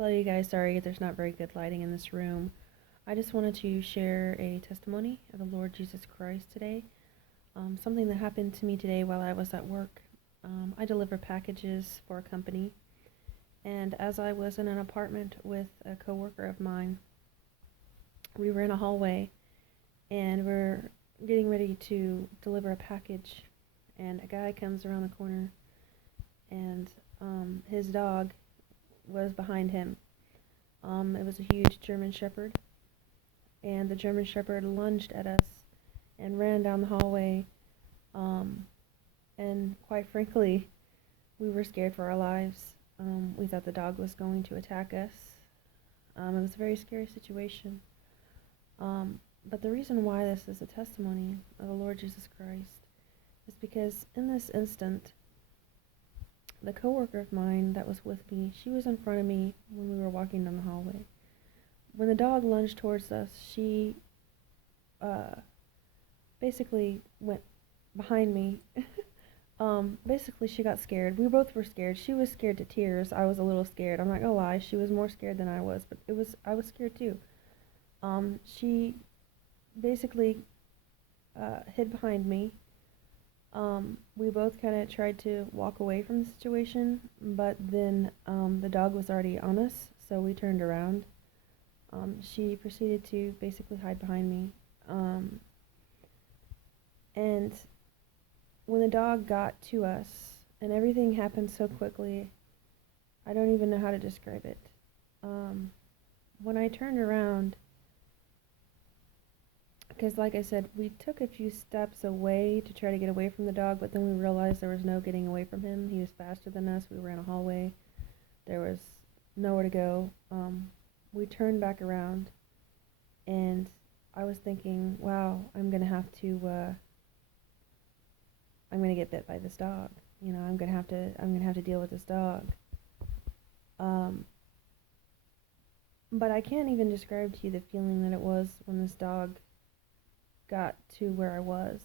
Hello, you guys. Sorry, there's not very good lighting in this room. I just wanted to share a testimony of the Lord Jesus Christ today. Something that happened to me today while I was at work. I deliver packages for a company, and as I was in an apartment with a coworker of mine, we were in a hallway, and we're getting ready to deliver a package, and a guy comes around the corner, and his dog was behind him. It was a huge German Shepherd, and the German Shepherd lunged at us and ran down the hallway. Um, and quite frankly, we were scared for our lives. We thought the dog was going to attack us. It was a very scary situation. But the reason why this is a testimony of the Lord Jesus Christ is because in this instant, the coworker of mine that was with me, she was in front of me when we were walking down the hallway. When the dog lunged towards us, she basically went behind me. Basically, she got scared. We both were scared. She was scared to tears. I was a little scared. I'm not gonna lie. She was more scared than I was, but I was scared too. She basically hid behind me. We both kind of tried to walk away from the situation, but then the dog was already on us, so we turned around. She proceeded to basically hide behind me. And when the dog got to us, and everything happened so quickly, I don't even know how to describe it. When I turned around, because like I said, we took a few steps away to try to get away from the dog, but then we realized there was no getting away from him. He was faster than us. We were in a hallway. There was nowhere to go. We turned back around, and I was thinking, wow, I'm gonna get bit by this dog. You know, I'm gonna have to deal with this dog. Um, but I can't even describe to you the feeling that it was when this dog got to where I was.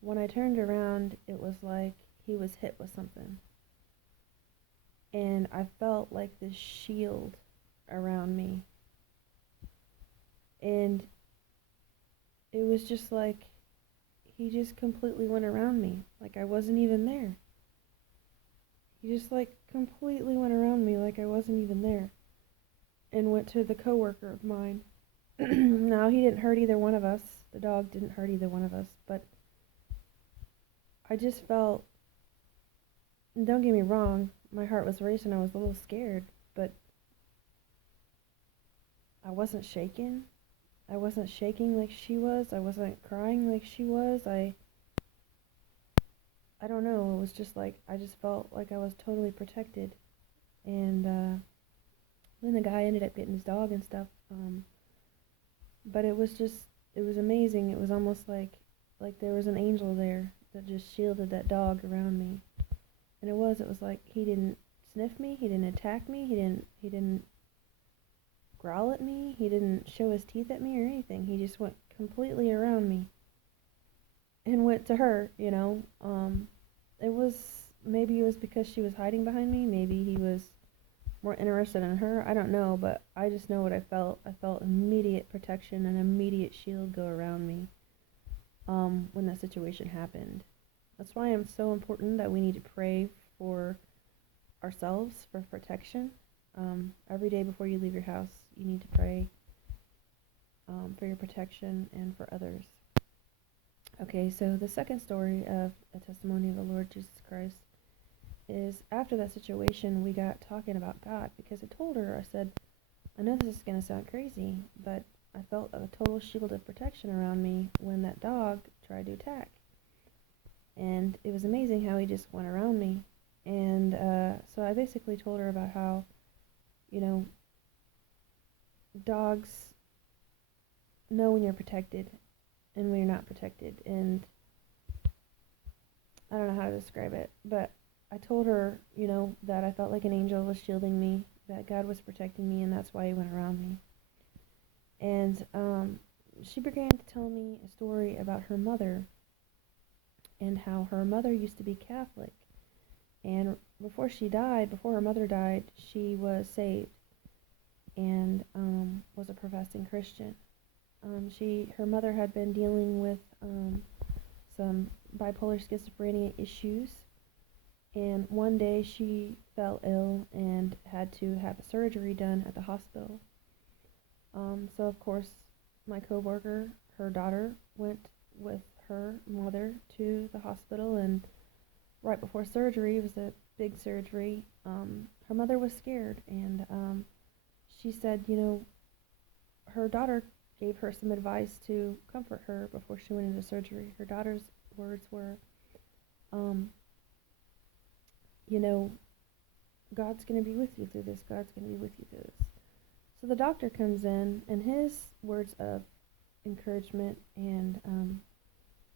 When I turned around, it was like he was hit with something. And I felt like this shield around me. And it was just like he just completely went around me. Like I wasn't even there. He just like completely went around me like I wasn't even there. And went to the coworker of mine. Now, he didn't hurt either one of us. The dog didn't hurt either one of us, but I just felt, and don't get me wrong, my heart was racing. I was a little scared, but I wasn't shaken. I wasn't shaking like she was. I wasn't crying like she was. I don't know. It was just like I just felt like I was totally protected. And then the guy ended up getting his dog and stuff. But it was amazing. It was almost like there was an angel there that just shielded that dog around me. And it was like he didn't sniff me, he didn't attack me, he didn't growl at me, he didn't show his teeth at me or anything. He just went completely around me and went to her, you know. It was maybe it was because she was hiding behind me, maybe he was more interested in her. I don't know, but I just know what I felt. I felt immediate protection and immediate shield go around me when that situation happened. That's why it's so important that we need to pray for ourselves for protection. Every day before you leave your house, you need to pray for your protection and for others. Okay, so the second story of a testimony of the Lord Jesus Christ is after that situation, we got talking about God because I told her, I said, I know this is going to sound crazy, but I felt a total shield of protection around me when that dog tried to attack. And it was amazing how he just went around me. And so I basically told her about how, you know, dogs know when you're protected and when you're not protected. And I don't know how to describe it, but I told her, you know, that I felt like an angel was shielding me, that God was protecting me, and that's why he went around me. And she began to tell me a story about her mother and how her mother used to be Catholic. And before her mother died, she was saved. and was a professing Christian. Her mother had been dealing with some bipolar schizophrenia issues, and one day she fell ill and had to have a surgery done at the hospital. So of course, my coworker, her daughter, went with her mother to the hospital, and right before surgery, it was a big surgery, her mother was scared, and she said, her daughter gave her some advice to comfort her before she went into surgery. Her daughter's words were, um, you know, God's going to be with you through this. God's going to be with you through this. So the doctor comes in, and his words of encouragement and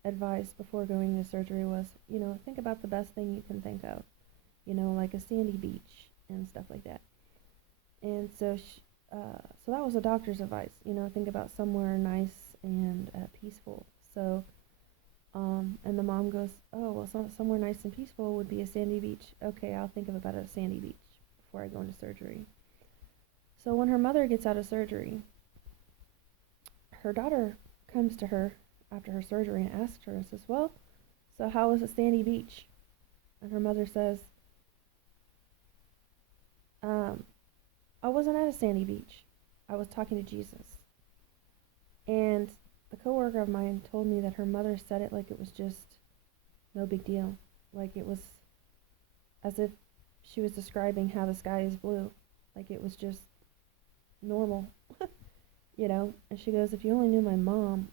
advice before going to surgery was, think about the best thing you can think of, like a sandy beach and stuff like that. And so so that was the doctor's advice, think about somewhere nice and peaceful. So, and the mom goes, oh, well, somewhere nice and peaceful would be a sandy beach. Okay, I'll think about a sandy beach before I go into surgery. So when her mother gets out of surgery, her daughter comes to her after her surgery and asks her and says, well, so how was a sandy beach? And her mother says, I wasn't at a sandy beach. I was talking to Jesus. And the coworker of mine told me that her mother said it like it was just no big deal. Like it was as if she was describing how the sky is blue. Like it was just normal, And she goes, if you only knew my mom,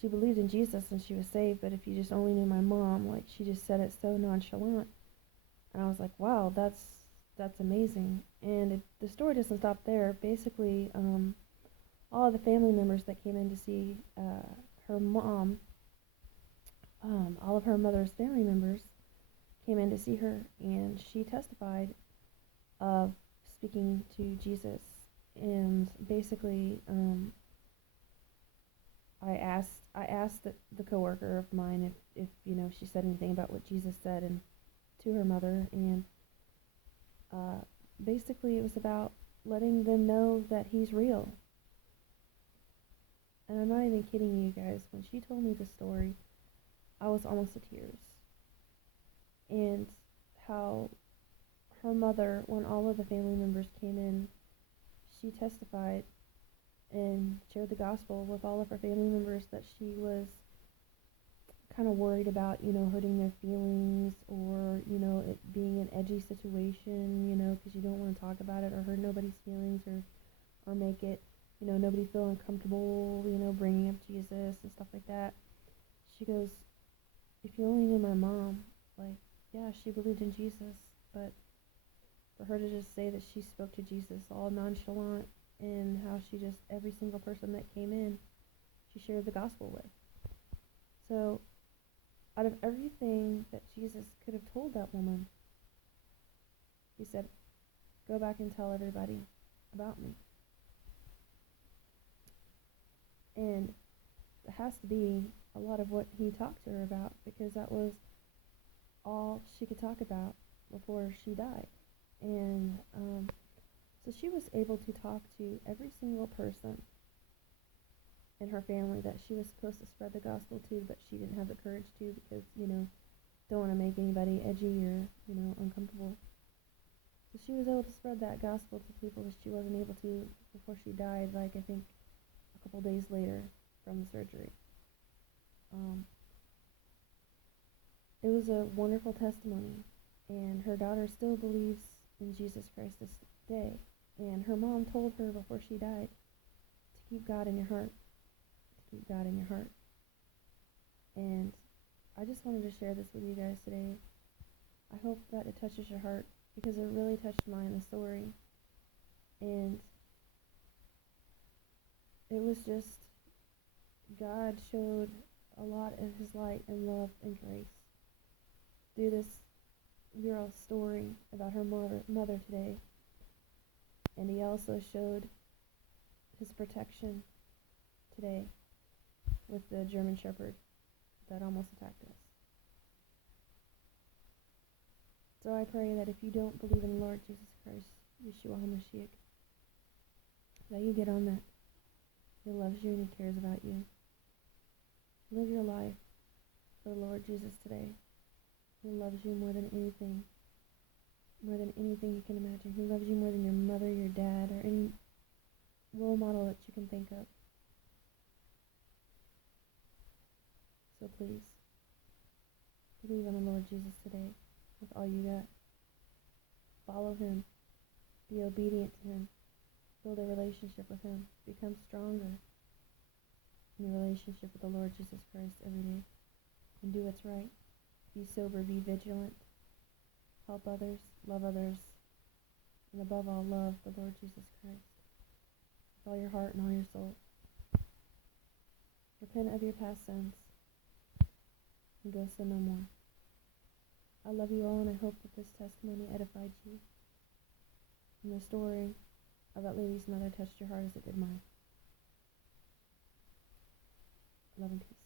she believed in Jesus and she was saved, but if you just only knew my mom, she just said it so nonchalant. And I was like, wow, that's amazing. And the story doesn't stop there. Basically, all of the family members that came in to see her mom, all of her mother's family members came in to see her, and she testified of speaking to Jesus. And basically, I asked the coworker of mine if she said anything about what Jesus said and to her mother, and basically it was about letting them know that he's real. And I'm not even kidding you guys. When she told me the story, I was almost to tears. And how her mother, when all of the family members came in, she testified and shared the gospel with all of her family members that she was kind of worried about, hurting their feelings or, it being an edgy situation, because you don't want to talk about it or hurt nobody's feelings or make it, nobody feel uncomfortable, bringing up Jesus and stuff like that. She goes, if you only knew my mom, yeah, she believed in Jesus, but for her to just say that she spoke to Jesus all nonchalant, and how she just, every single person that came in, she shared the gospel with. So, out of everything that Jesus could have told that woman, he said, go back and tell everybody about me. And it has to be a lot of what he talked to her about, because that was all she could talk about before she died. And so she was able to talk to every single person in her family that she was supposed to spread the gospel to, but she didn't have the courage to, because, don't want to make anybody edgy or, uncomfortable. So she was able to spread that gospel to people that she wasn't able to before she died, I think a couple days later from the surgery. It was a wonderful testimony, and her daughter still believes in Jesus Christ this day. And her mom told her before she died to keep God in your heart, to keep God in your heart. And I just wanted to share this with you guys today. I hope that it touches your heart, because it really touched mine, the story. And it was just, God showed a lot of his light and love and grace through this girl's story about her mother today. And he also showed his protection today with the German Shepherd that almost attacked us. So I pray that if you don't believe in the Lord Jesus Christ, Yeshua HaMashiach, that you get on that. He loves you and he cares about you. Live your life for the Lord Jesus today. He loves you more than anything you can imagine. He loves you more than your mother, your dad, or any role model that you can think of. So please, believe on the Lord Jesus today with all you got. Follow him. Be obedient to him. Build a relationship with him. Become stronger in your relationship with the Lord Jesus Christ every day. And do what's right. Be sober. Be vigilant. Help others. Love others. And above all, love the Lord Jesus Christ with all your heart and all your soul. Repent of your past sins and go sin no more. I love you all, and I hope that this testimony edified you. And the story of that lady's mother touched your heart as it did mine. Love and peace.